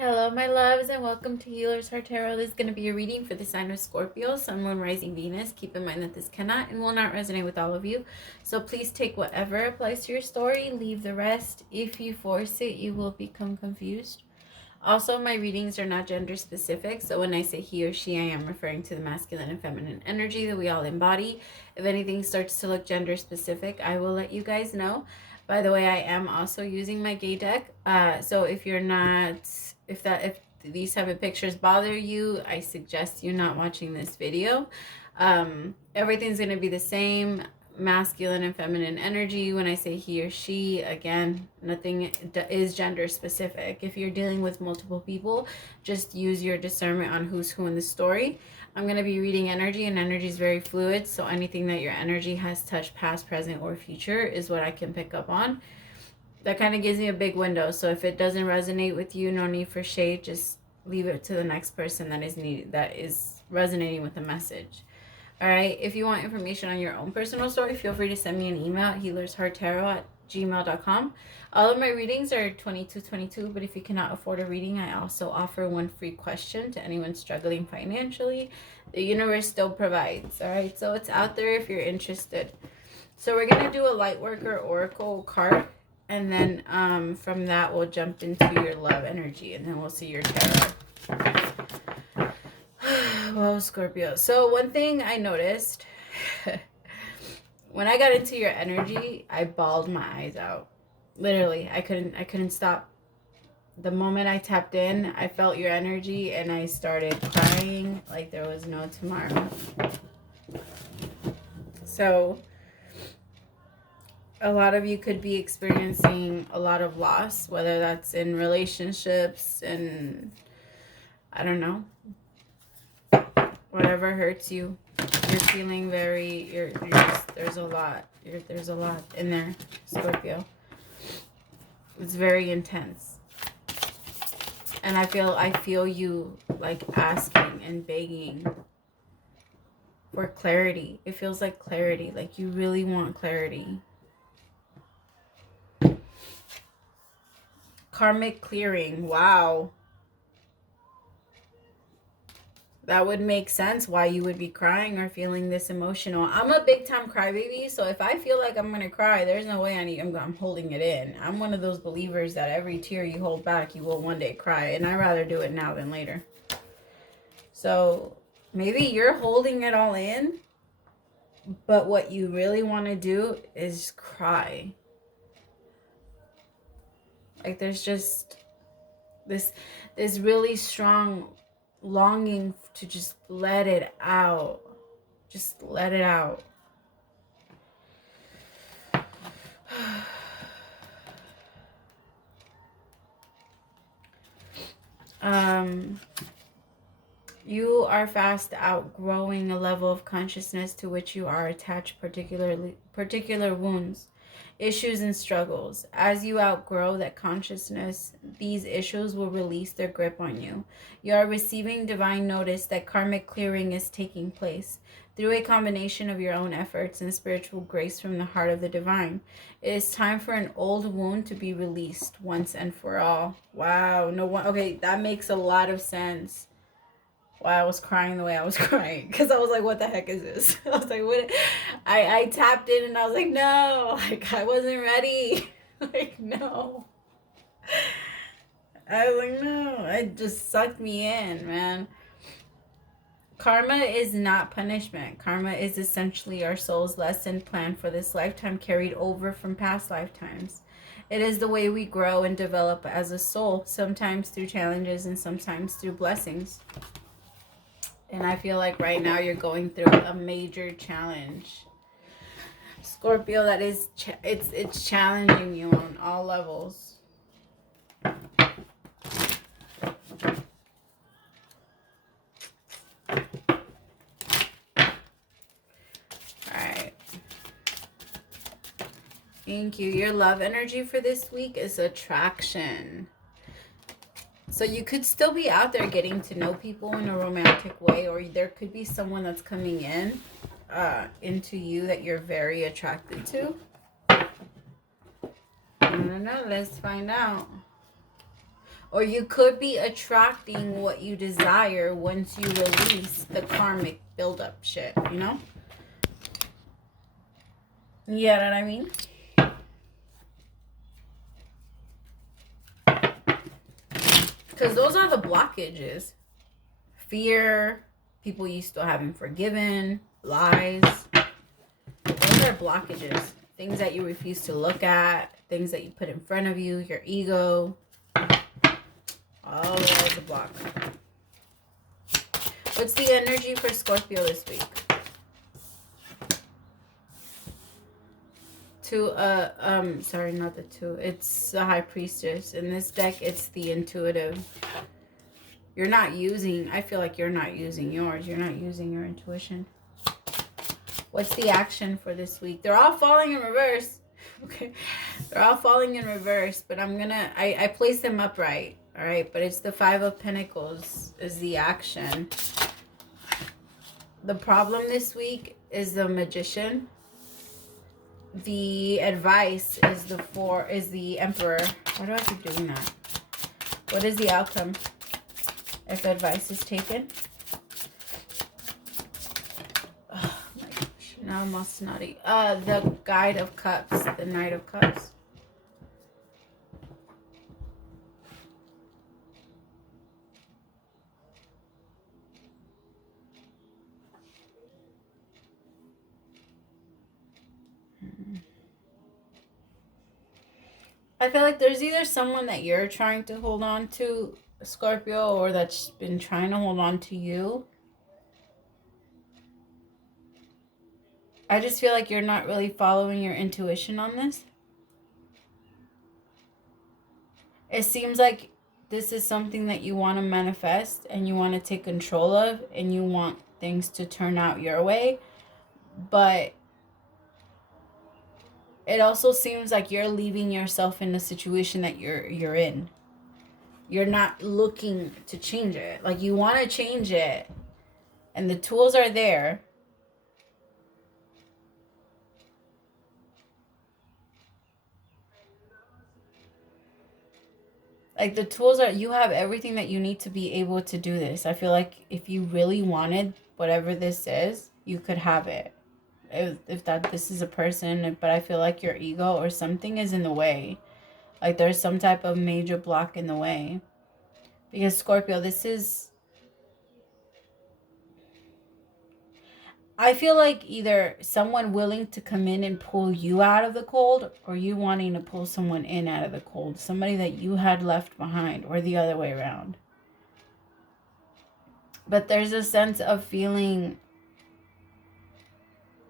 Hello, my loves, and welcome to Healers Heart Tarot. This is going to be a reading for the sign of Scorpio, Sun, Moon, Rising, Venus. Keep in mind that this cannot and will not resonate with all of you. So please take whatever applies to your story, leave the rest. If you force it, you will become confused. Also, my readings are not gender specific. So when I say he or she, I am referring to the masculine and feminine energy that we all embody. If anything starts to look gender specific, I will let you guys know. By the way, I am also using my gay deck. So if you're not, if these type of pictures bother you, I suggest you not watching this video. Everything's going to be the same, masculine and feminine energy. When I say he or she, again, nothing is gender specific. If you're dealing with multiple people, just use your discernment on who's who in the story. I'm going to be reading energy, and energy is very fluid, so anything that your energy has touched, past, present, or future, is what I can pick up on. That kind of gives me a big window, so if it doesn't resonate with you, no need for shade. Just leave it to the next person that is resonating with the message. All right, if you want information on your own personal story, feel free to send me an email at healershearttarot@gmail.com. All of my readings are 22, but if you cannot afford a reading, I also offer one free question to anyone struggling financially. The universe still provides, all right? So it's out there if you're interested. So we're going to do a Lightworker Oracle card, and then from that, we'll jump into your love energy, and then we'll see your tarot. Well, Scorpio. So one thing I noticed, when I got into your energy, I bawled my eyes out. Literally, I couldn't stop. The moment I tapped in, I felt your energy and I started crying like there was no tomorrow. So a lot of you could be experiencing a lot of loss, whether that's in relationships and I don't know, whatever hurts you. You're feeling very, you're just, there's a lot in there, Scorpio. It's very intense. And I feel you like asking and begging for clarity. It feels like clarity, like you really want clarity. Karmic clearing, wow. That would make sense why you would be crying or feeling this emotional. I'm a big time crybaby, so if I feel like I'm going to cry, there's no way I'm holding it in. I'm one of those believers that every tear you hold back, you will one day cry, and I'd rather do it now than later. So maybe you're holding it all in, but what you really want to do is cry. Like there's just this really strong longing to just let it out. Just let it out. You are fast outgrowing a level of consciousness to which you are attached, particular wounds, issues, and struggles. As you outgrow that consciousness, these issues will release their grip on you. You are receiving divine notice that karmic clearing is taking place through a combination of your own efforts and spiritual grace from the heart of the divine. It is time for an old wound to be released once and for all. Wow. No one. Okay, that makes a lot of sense. Why I was crying the way I was crying, because I was like, what the heck is this? I was like, what? I tapped in and I was like, no, like I wasn't ready. Like, no. I was like, no. It just sucked me in, man. Karma is not punishment. Karma is essentially our soul's lesson plan for this lifetime, carried over from past lifetimes. It is the way we grow and develop as a soul, sometimes through challenges and sometimes through blessings. And I feel like right now you're going through a major challenge, Scorpio. That is, it's challenging you on all levels. All right. Thank you. Your love energy for this week is attraction. So you could still be out there getting to know people in a romantic way, or there could be someone that's coming into you that you're very attracted to. I don't know. Let's find out. Or you could be attracting what you desire once you release the karmic buildup shit, you know? You know what I mean? Because those are the blockages. Fear, people you still haven't forgiven, lies. Those are blockages. Things that you refuse to look at, things that you put in front of you, your ego. All of that is a block. What's the energy for Scorpio this week? Sorry, not the two. It's the High Priestess. In this deck, it's the intuitive. You're not using, I feel like you're not using yours. You're not using your intuition. What's the action for this week? They're all falling in reverse. Okay. They're all falling in reverse, but I place them upright. All right. But it's the Five of Pentacles is the action. The problem this week is the Magician. The advice is the Emperor. Why do I keep doing that? What is the outcome if advice is taken? Oh my gosh. Now I'm all snotty. The Guide of Cups. The Knight of Cups. I feel like there's either someone that you're trying to hold on to, Scorpio, or that's been trying to hold on to you. I just feel like you're not really following your intuition on this. It seems like this is something that you want to manifest and you want to take control of and you want things to turn out your way. But it also seems like you're leaving yourself in the situation that you're in. You're not looking to change it. Like, you want to change it and the tools are there. Like, the tools are, you have everything that you need to be able to do this. I feel like if you really wanted whatever this is, you could have it. If this is a person, but I feel like your ego or something is in the way. Like, there's some type of major block in the way. Because Scorpio, this is, I feel like either someone willing to come in and pull you out of the cold, or you wanting to pull someone in out of the cold. Somebody that you had left behind, or the other way around. But there's a sense of feeling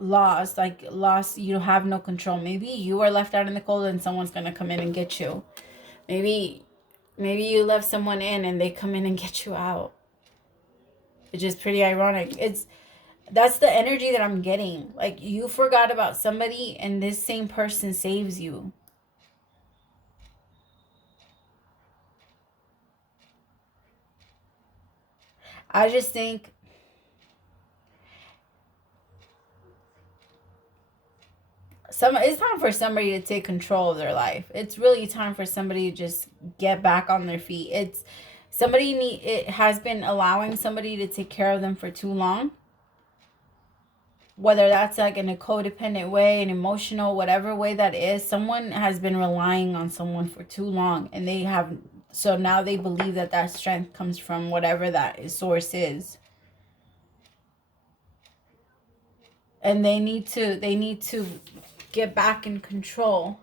lost, like lost, you have no control. Maybe you are left out in the cold and someone's gonna come in and get you. Maybe you left someone in and they come in and get you out. Which is pretty ironic. That's the energy that I'm getting. Like, you forgot about somebody and this same person saves you. I just think it's time for somebody to take control of their life. It's really time for somebody to just get back on their feet. It has been allowing somebody to take care of them for too long. Whether that's like in a codependent way, an emotional, whatever way that is, someone has been relying on someone for too long, and so now they believe that strength comes from whatever that source is. And they need to get back in control.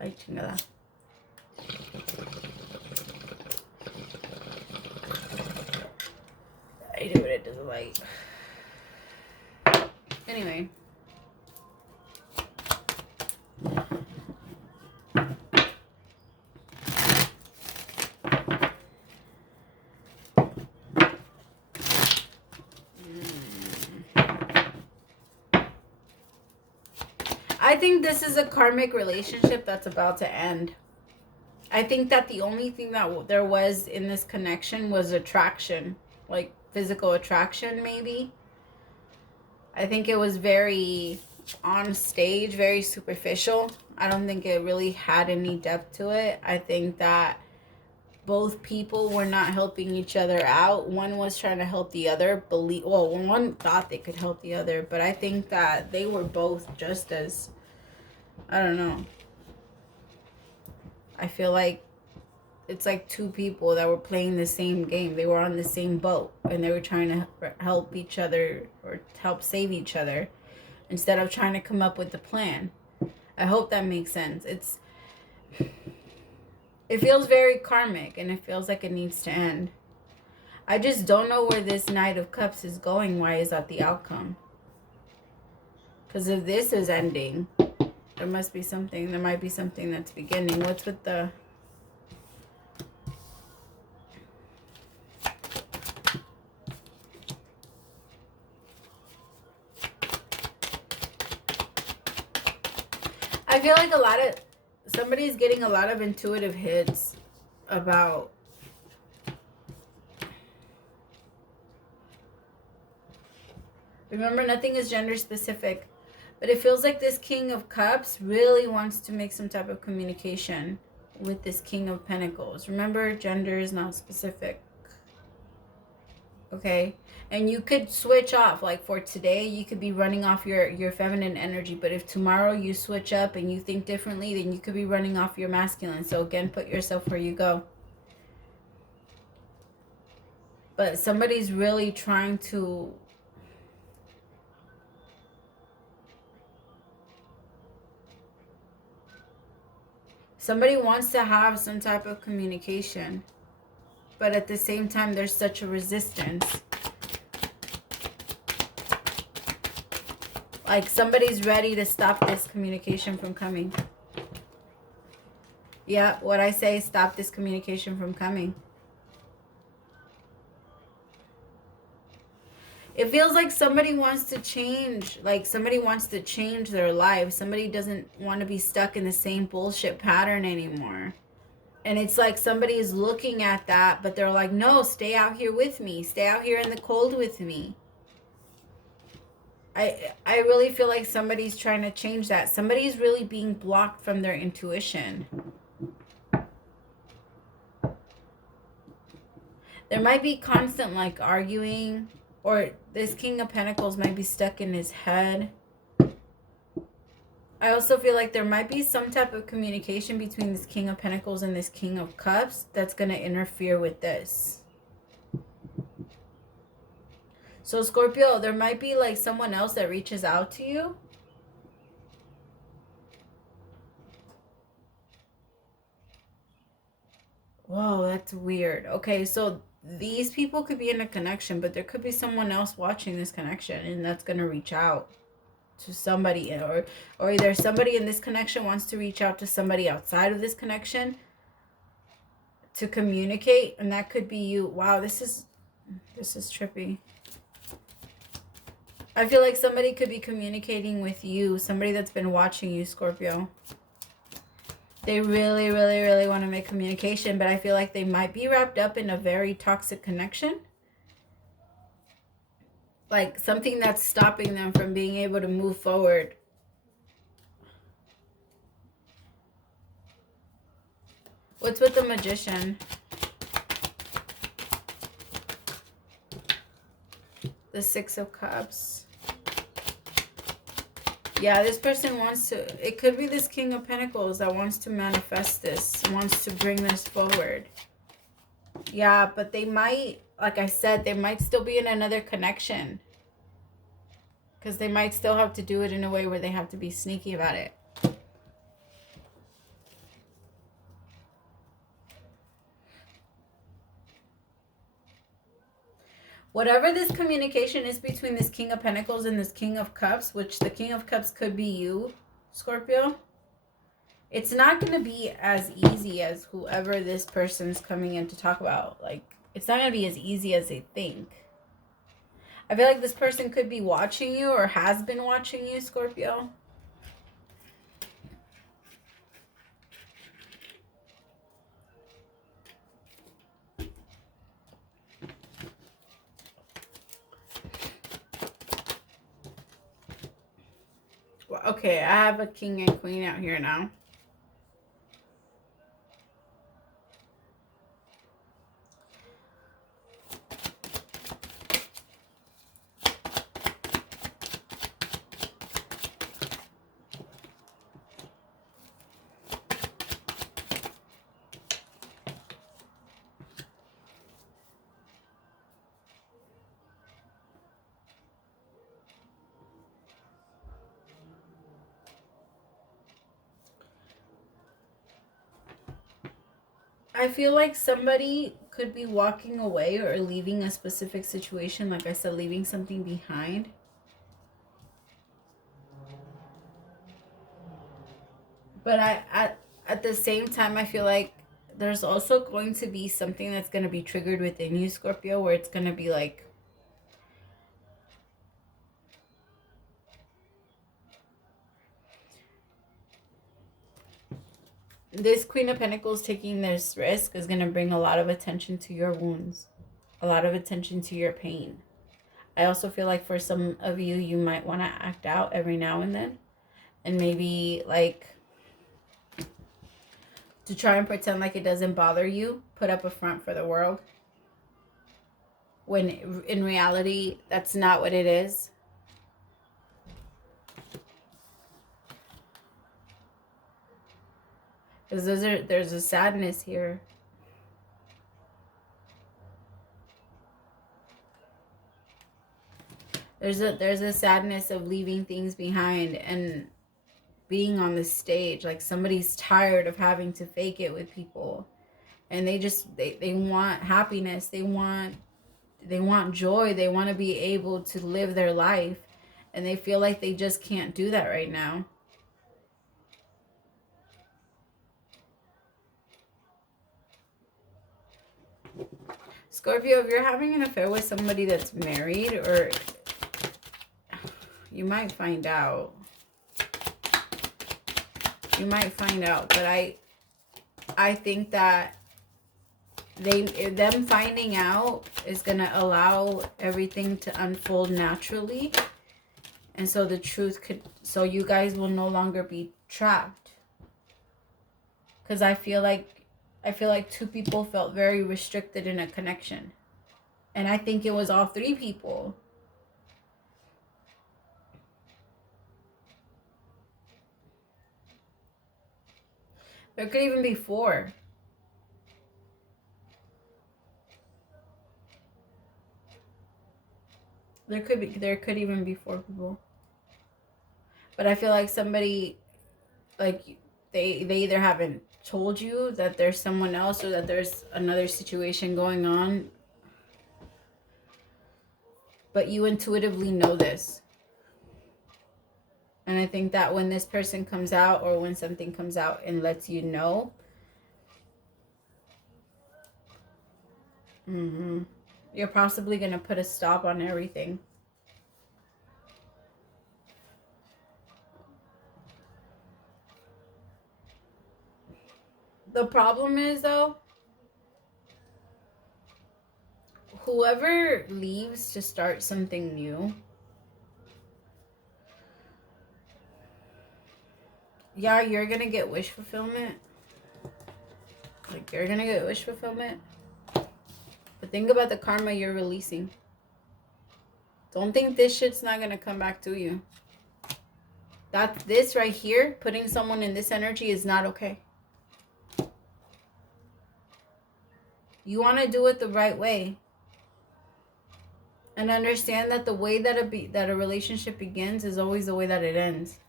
Ay, chingada. I do it doesn't like. Anyway. I think this is a karmic relationship that's about to end. I think that the only thing that there was in this connection was attraction, like physical attraction, maybe. I think it was very on stage, very superficial. I don't think it really had any depth to it. I think that both people were not helping each other out. One was trying to help the other one thought they could help the other, but I think that they were both just as, I don't know. I feel like it's like two people that were playing the same game. They were on the same boat and they were trying to help each other or help save each other instead of trying to come up with the plan. I hope that makes sense. It feels very karmic and it feels like it needs to end. I just don't know where this Knight of Cups is going. Why is that the outcome? Because if this is ending, there must be something. There might be something that's beginning. What's with the... I feel like somebody's getting a lot of intuitive hits about remember, nothing is gender specific, but it feels like this King of Cups really wants to make some type of communication with this King of Pentacles. Remember, gender is not specific. Okay? And you could switch off. Like for today, you could be running off your feminine energy. But if tomorrow you switch up and you think differently, then you could be running off your masculine. So again, put yourself where you go. But somebody's really trying to... Somebody wants to have some type of communication. But at the same time, there's such a resistance. Like somebody's ready to stop this communication from coming. Yeah, what I say, stop this communication from coming. It feels like somebody wants to change. Like somebody wants to change their life. Somebody doesn't want to be stuck in the same bullshit pattern anymore. And it's like somebody is looking at that, but they're like, no, stay out here with me. Stay out here in the cold with me. I really feel like somebody's trying to change that. Somebody's really being blocked from their intuition. There might be constant like arguing, or this King of Pentacles might be stuck in his head. I also feel like there might be some type of communication between this King of Pentacles and this King of Cups that's going to interfere with this. So Scorpio, there might be like someone else that reaches out to you. Whoa, that's weird. Okay, so these people could be in a connection, but there could be someone else watching this connection and that's going to reach out to somebody, or either somebody in this connection wants to reach out to somebody outside of this connection to communicate, and that could be you. Wow, this is trippy. I feel like somebody could be communicating with you, somebody that's been watching you, Scorpio. They really, really, really want to make communication, but I feel like they might be wrapped up in a very toxic connection. Like something that's stopping them from being able to move forward. What's with the Magician? The Six of Cups. Yeah, this person wants to... It could be this King of Pentacles that wants to manifest this. Wants to bring this forward. Yeah, but they might... Like I said, they might still be in another connection. Because they might still have to do it in a way where they have to be sneaky about it. Whatever this communication is between this King of Pentacles and this King of Cups, which the King of Cups could be you, Scorpio, it's not going to be as easy as whoever this person's coming in to talk about. Like, it's not going to be as easy as they think. I feel like this person could be watching you or has been watching you, Scorpio. Okay, I have a king and queen out here now. I feel like somebody could be walking away or leaving a specific situation. Like I said, leaving something behind. But at the same time, I feel like there's also going to be something that's going to be triggered within you, Scorpio, where it's going to be like, this Queen of Pentacles taking this risk is going to bring a lot of attention to your wounds, a lot of attention to your pain. I also feel like for some of you, you might want to act out every now and then, and maybe like to try and pretend like it doesn't bother you, put up a front for the world, when in reality, that's not what it is. Because there's a sadness here. There's a sadness of leaving things behind and being on the stage. Like somebody's tired of having to fake it with people. And they want happiness. They want joy. They want to be able to live their life. And they feel like they just can't do that right now. Scorpio, if you're having an affair with somebody that's married, or you might find out. You might find out, but I think that them finding out is going to allow everything to unfold naturally. And so the truth so you guys will no longer be trapped. Because I feel like two people felt very restricted in a connection. And I think it was all three people. There could even be four. There could even be four people. But I feel like somebody, like, they either haven't told you that there's someone else or that there's another situation going on. But you intuitively know this. And I think that when this person comes out, or when something comes out and lets you know, you're possibly going to put a stop on everything. The problem is, though, whoever leaves to start something new, yeah, you're going to get wish fulfillment. Like, you're going to get wish fulfillment. But think about the karma you're releasing. Don't think this shit's not going to come back to you. This right here, putting someone in this energy is not okay. You want to do it the right way. And understand that the way that a relationship begins is always the way that it ends.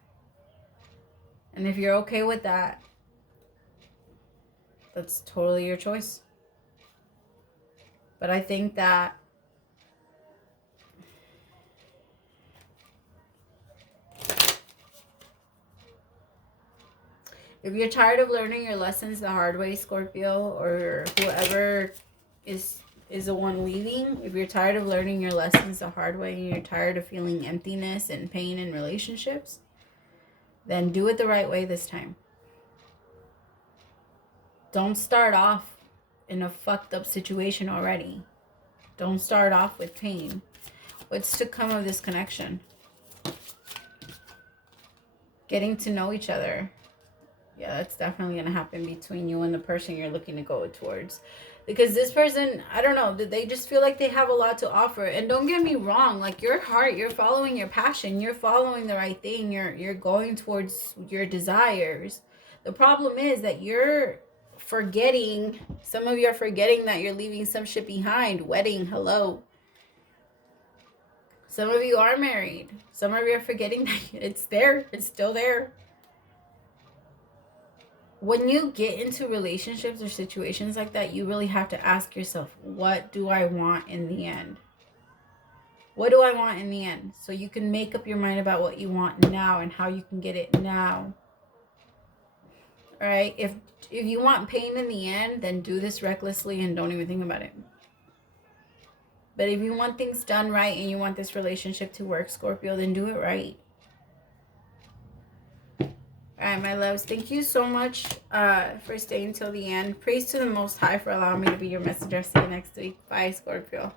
And if you're okay with that, that's totally your choice. But I think that if you're tired of learning your lessons the hard way, Scorpio, or whoever is the one leaving, if you're tired of learning your lessons the hard way and you're tired of feeling emptiness and pain in relationships, then do it the right way this time. Don't start off in a fucked up situation already. Don't start off with pain. What's to come of this connection? getting to know each other. Yeah, that's definitely going to happen between you and the person you're looking to go towards. Because this person, I don't know, they just feel like they have a lot to offer. And don't get me wrong, like your heart, you're following your passion, you're following the right thing, you're going towards your desires. The problem is that you're forgetting, some of you are forgetting that you're leaving some shit behind. Wedding, hello. Some of you are married. Some of you are forgetting that it's there, it's still there. When you get into relationships or situations like that, you really have to ask yourself, what do I want in the end? What do I want in the end? So you can make up your mind about what you want now and how you can get it now. All right? If you want pain in the end, then do this recklessly and don't even think about it. But if you want things done right and you want this relationship to work, Scorpio, then do it right. All right, my loves, thank you so much for staying till the end. Praise to the Most High for allowing me to be your messenger. See you next week. Bye, Scorpio.